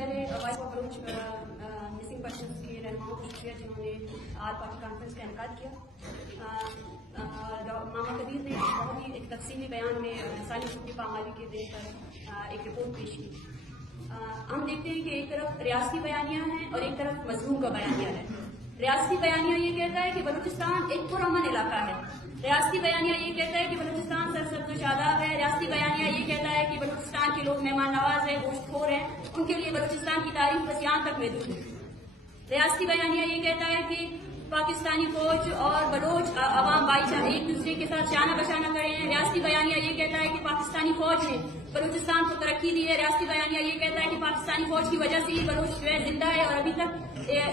पहले vice of Baloch missing persons के रहनुमाओं को शुक्रिया जिन्होंने आल पार्टी कॉन्फ्रेंस का इनकाद किया। मामा कबीर ने बहुत ही एक तफसीली बयान में साली छुट्टी पामाली के दिन पर एक रिपोर्ट पेश की। हम देखते हैं कि एक तरफ रियासती बयानिया है और एक तरफ मजलूम का बयानिया है। रियासती बयानिया ये कहता है कि बलूचिस्तान एक पुरअमन इलाका है। रियासती बयानिया ये कहता है कि बलूचिस्तान सरसब्ज़ शादाब है। रियासती बयानिया ये कहता है कि बलूचिस्तान के लोग मेहमान नवाज है, गोश्तखोर है, उनके लिए बलूचिस्तान की तारीफ बस यहाँ तक महदूद है। रियासती बयानिया ये कहता है कि पाकिस्तानी फौज और बलोच अवाम भाईचारा एक दूसरे के साथ शाना बशाना करे हैं। रियासती बयानिया ये कहता है कि पाकिस्तानी फौज ने बलूचिस्तान को तरक्की दी है। रियासती बयानिया ये कहता है कि पाकिस्तानी फौज की वजह से ही बलोच जो है जिंदा है और अभी तक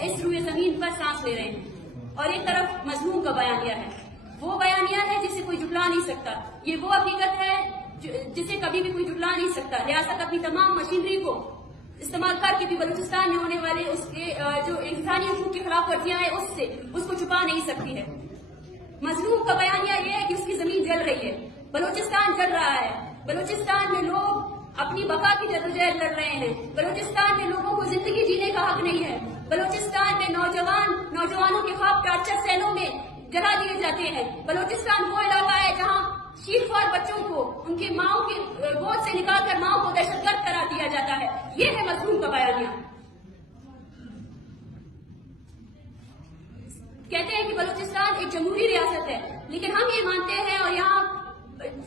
इस रुए जमीन पर सांस ले रहे हैं। और एक तरफ मजलूम का बयानिया है, वो बयानिया है जिसे कोई जुटला नहीं सकता। ये वो हकीकत है जिसे कभी भी कोई जुटला नहीं सकता। रियासत अपनी तमाम मशीनरी को इस्तेमाल करके भी बलूचिस्तान में होने वाले उसके जो इंसानी हकूक की खिलाफ वर्जियां हैं उसको छुपा नहीं सकती है। मजलूम का बयानिया ये है कि उसकी जमीन जल रही है, बलूचिस्तान जल रहा है। बलूचिस्तान में लोग अपनी बका की जदोजहद लड़ रहे हैं। बलूचिस्तान में लोगों को जिंदगी जीने का हक नहीं है। बलूचिस्तान में नौजवानों के ख्वाब टार्चर सेलों में जला दिए जाते हैं। बलूचिस्तान वो इलाका है जहाँ शीरख्वार बच्चों को उनकी माओ की गोद से निकालकर माओ को दहशतगर्द करार दिया जाता है। ये है मजलूम का बयानिया। कहते हैं कि बलूचिस्तान एक जमहूरी रियासत है, लेकिन हम ये मानते हैं और यहाँ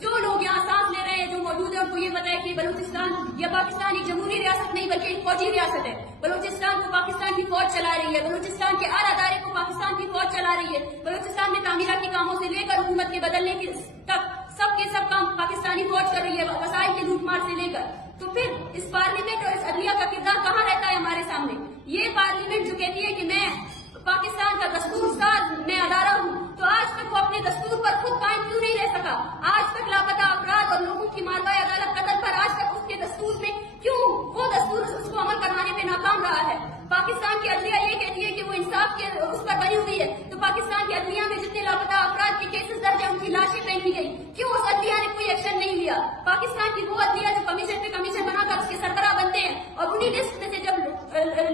जो लोग यहाँ सांस ले रहे हैं, जो मौजूद है, उनको ये पता है कि बलूचिस्तान या पाकिस्तान एक जमहूरी रियासत नहीं बल्कि एक फौजी रियासत है। बलूचिस्तान को पाकिस्तान की फौज चला रही है। बलूचिस्तान के आला अदारे को पाकिस्तान की फौज चला रही है। बलूचिस्तान में तामीराती कामों से लेकर हुकूमत के बदलने के तक सबके सब काम पाकिस्तानी फौज कर रही है, वसाइल की लूटमार से लेकर। तो फिर इस पार्लियामेंट और इस अदलिया का किरदार कहाँ रहता है हमारे सामने? ये पार्लियामेंट जो कहती है कि मैं पाकिस्तान का दस्तूर साज मैं अदारा हूँ, तो आज तक वो अपने दस्तूर पर खुद कायम क्यों नहीं रह सका? आज तक लापता अफराद और लोगों की मारवाए अदालत कत्ल पर आज तक उसके दस्तूर में क्यों वो दस्तूर उसको अमल करवाने में नाकाम रहा है? पाकिस्तान की अदलिया ये कहती है कि वो इंसाफ के उस पर बनी हुई है, तो पाकिस्तान की अदलिया में जितने लापता अफराद के केसेस दर्ज है उनकी लाशें फेंकी गई, क्यों उस अदलिया ने कोई एक्शन नहीं लिया? पाकिस्तान की वो अदलिया जो कमीशन पे कमीशन बनाकर उसके सरबराह बनते हैं और उन्हीं लिस्ट में से जब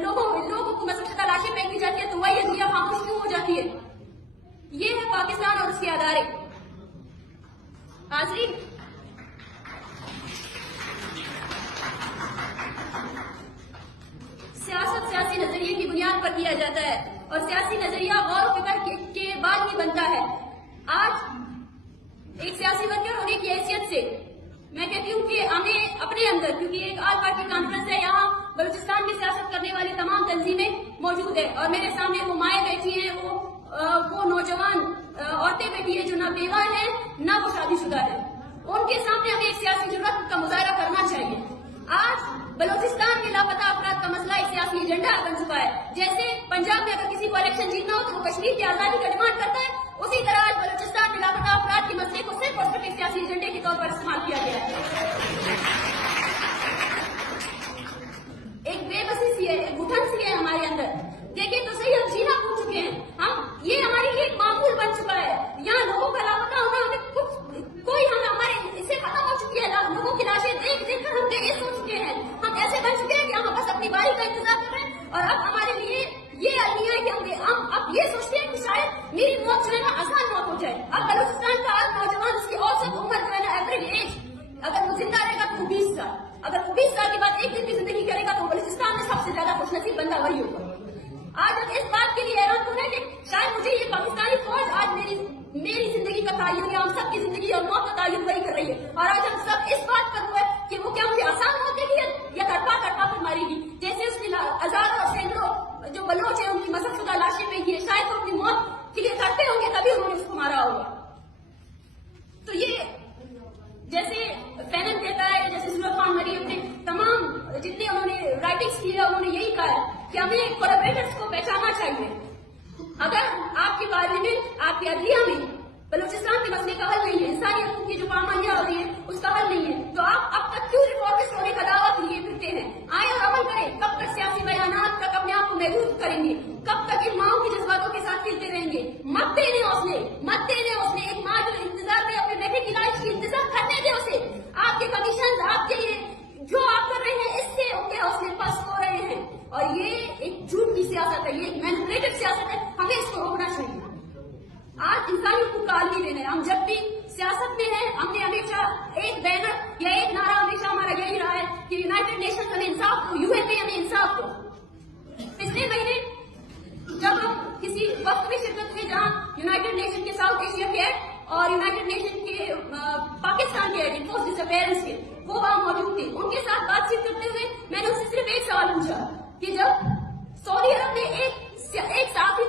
लोगों को मसलशुदा लाशें फेंकी जाती है तो वही अदलिया खामोश क्यों हो जाती है? ये है पाकिस्तान और उसके अदारे। हाज़रीन, सियासत सियासी नजरिए की बुनियाद पर किया जाता है और सियासी नजरिया गौर फिक्र के बाद ही बनता है। आज एक सियासी वर्कर होने की हैसियत से मैं कहती हूँ कि हमें अपने अंदर, क्योंकि एक आल पार्टी कॉन्फ्रेंस है, यहाँ बलूचिस्तान में सियासत करने वाली तमाम तंजीमें मौजूद है और मेरे सामने वो माएँ बैठी हैं, वो नौजवान औरतें बैठी हैं जो ना बेवा है ना वो शादीशुदा है। उनके सामने हमें एक सियासी जुर्रत का मुजाहरा करना चाहिए। आज बलूचिस्तान में लापता अफराद का मसला एक सियासी एजेंडा बन चुका है। जैसे पंजाब में अगर किसी को इलेक्शन जीतना हो तो वो कश्मीर की आजादी का डिमांड करता है, उसी तरह आज बलूचिस्तान में लापता अफराद के मसले को सिर्फ और सिर्फ एक सियासी एजेंडे के तौर पर इस्तेमाल किया गया है। एक बेबसी सी है, एक घुटन सी है हमारे अंदर। देखें तो सही, हम जीना भूल चुके हैं। हम ये हमारे लिए एक मामूल बन चुका है। यहाँ लोगों का लापता होना हमें हमारे इससे खत्म हो चुकी है। लोगों की लाशें देख देख कर हम ये सोच चुके हैं, हम ऐसे बन चुके हैं कि हम बस अपनी बारी का इंतजार कर रहे हैं और अब हमारे लिए ये अलमिया है कि हम अब ये सोचते हैं कि शायद मेरी मौत जो है ना आसान मौत हो जाए। अब बलूचिस्तान का हर नौजवान, उसकी औसत उम्र जो है ना एवरेज एज, अगर वो जिंदा रहेगा तो 20 साल, अगर वो 20 साल के बाद एक दिन की जिंदगी करेगा तो बलूचिस्तान में सबसे ज्यादा खुशनसीब बंदा वही होगा। आज हम इस बात के लिए हैरान हो रहे हैं कि शायद मुझे ये पाकिस्तानी फौज आज मेरी जिंदगी का तायुन या हम सबकी जिंदगी और मौत का तायुन वही कर रही है। और आज हम सब इस बात पर हुए कि वो क्या मुझे आसान मौत देगी या तड़पा कर मारेगी। जैसे उसने हजारों और सैकड़ों जो बलोच है उनकी मसलशुदा लाशें फेंकी है, शायद वो अपनी मौत के लिए तड़पे होंगे तभी उन्होंने उसको मारा होगा। तो ये जैसे फैनन कहता है, जैसे सूरत खान मरी, अपने तमाम जितने उन्होंने राइटिंग्स की है उन्होंने यही कहा है कि हमें कोलैबोरेटर्स को पहचानना चाहिए। अगर आपकी पार्लियामेंट, आपकी अदलिया में बलूचिस्तान के मसले का हल नहीं है, इंसानी हकूक की जो पामानियां हो रही है उसका हल नहीं है, तो आप अब तक क्यों रिफॉर्मिस्ट होने का दावा लिए फिरते हैं? आए और अमल करें। कब तक सियासी बयानात तक अपने आप को महदूद करेंगे? कब तक इन माओं के जज्बातों के साथ खेलते रहेंगे? मत देने हौसले, मत देने हौसले। एक माँ जो इंतजार में अपने बेटे की लाश की इंतजार करने दे उसे। आपके कमीशन, आपके लिए जो आप कर रहे हैं इससे उनके हौसले पस्त हो रहे हैं। سیاست ہے, یہ مینپولیٹڈ سیاست ہے, ہمیں اس کو روکنا چاہیے. آج انسانی حقوق کا عالمی دن ہے, ہم جب بھی سیاست میں ہیں ہم نے ہمیشہ ایک بینر یا ایک نعرہ ہمیشہ ہمارا یہی رہا ہے کہ یونائٹڈ نیشنز ہمیں انصاف دو, UN نے ہمیں انصاف دو. پچھلے مہینے جب ہم کسی وقت میں شرکت ہوئے جہاں یونائٹڈ نیشن کے ساؤتھ ایشیا کے ایڈ اور یونائٹڈ نیشن کے پاکستان کے ایڈ انفورس ڈس اپیئرنس کے وہ وہاں موجود تھے, ان کے ساتھ بات چیت کرتے ہوئے میں نے ان سے صرف ایک سوال پوچھا کہ جب سعودی عرب نے ایک صحافی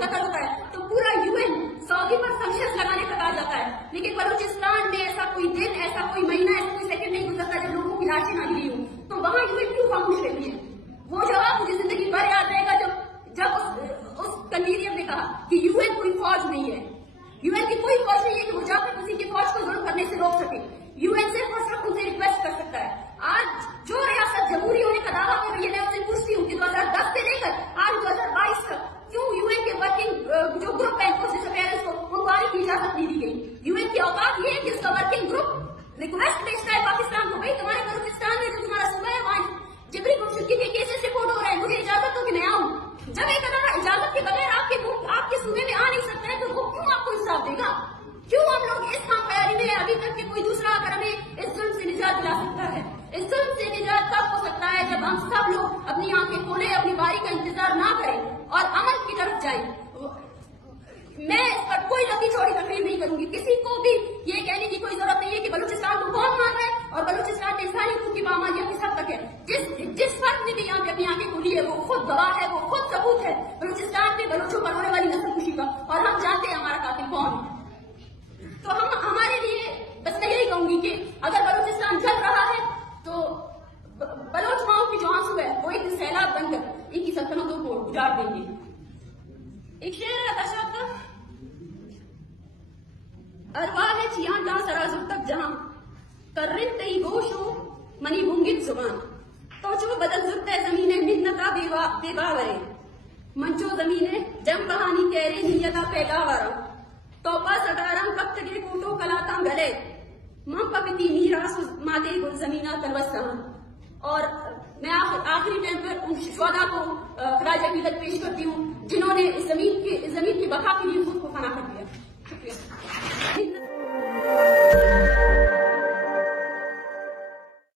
قتل ہوتا ہے تو پورا UN سعودی پر سنکشنز لگانے تک آ جاتا ہے, لیکن بلوچستان میں ایسا کوئی دن, ایسا کوئی مہینہ, ایسا کوئی سیکنڈ نہیں گزرتا جب لوگوں کی لاشیں نہ گری ہوں, تو وہاں UN کیوں خاموش رہتی ہے؟ وہ جواب مجھے زندگی بھر یاد رہے گا جب اس کنڈیریم نے کہا کہ UN کوئی فوج نہیں ہے, UN کی کوئی فوج نہیں ہے کہ وہ جا کر کسی کی فوج کو ظلم کرنے سے روک سکے. UN صرف اور صرف ان سے ریکویسٹ کر سکتا ہے. آج جو ریاست جمہوری ہونے کا دعویٰ کر رہی ہے, میں ان سے پوچھتی ہوں کہ 2010 سے لے کر آج 2022 تک کیوں UN کے ورکنگ جو گروپ ہے انفورس ڈس اپیئرنس کو ان کو آنے کی اجازت نہیں دی گئی؟ UN کی اوقات یہ ہے کہ اس کا ورکنگ گروپ ریکویسٹ بھیجتا ہے پاکستان کو, بھائی تمہارے بلوچستان میں جو تمہارا صوبہ ہے وہاں جبری گمشدگی کے کیسز رپورٹ ہو رہے ہیں, مجھے اجازت دو کہ میں آؤں. جب ایک ادارہ اجازت کے بغیر آپ کے صوبے میں آ نہیں سکتا ہے تو وہ کیوں آپ کو انصاف دے گا؟ کیوں ہم لوگ اس خام خیالی میں ابھی تک کہ کوئی دوسرا اگر ہمیں اس ظلم سے نجات دلا سکتا ہے؟ اس ظلم سے نجات تب ہو سکتا ہے جب ہم سب لوگ اپنی آنکھیں کھولے, اپنی باری کا انتظار نہ کریں اور عمل کی طرف جائیں. میں اس پر کوئی لمبی چوڑی تقریر نہیں کروں گی, کسی کو بھی یہ کہنے کی کوئی ضرورت نہیں ہے کہ بلوچستان کو کون مان رہا ہے اور بلوچستان میں انسانی حقوق کی پامالیاں کس حد تک ہے. جس فرد نے بھی یہاں پہ اپنی آنکھیں کھولی ہے وہ خود گواہ ہے, وہ خود ثبوت ہے بلوچستان میں بلوچوں پر ہونے والی نسل کشی کا, اور ہم جانتے ہیں ہمارا قاتل کون ہے. تو ہمارے لیے بس میں یہی کہوں گی کہ اگر بلوچستان جل رہا ہے تو بلوچ ماؤں کی جو آنسو ہے وہ ایک سیلاب بن کر ان کی سلطنتوں کو اجاڑ دیں گے. ایک شعر ہے تشاد کا, ارواح چیاں جہاں سرازو تک جہاں کرن تئی گوشو منی بونگت زبان تو چو بدل زرتے زمینے منتا بے باورے منچو زمینے جم کہانی تیرے نیتا پیداوارا تو پاس اگارم کب تگے کوٹو کلاتا گلے ماں پپتی میراث مادے گل زمینہ تلوسہاں. اور میں آخری ٹائم پر ان شہداء کو خراج عقیدت پیش کرتی ہوں جنہوں نے اس زمین کی بقا کے لیے خود کو فنا کر دیا. شکریہ.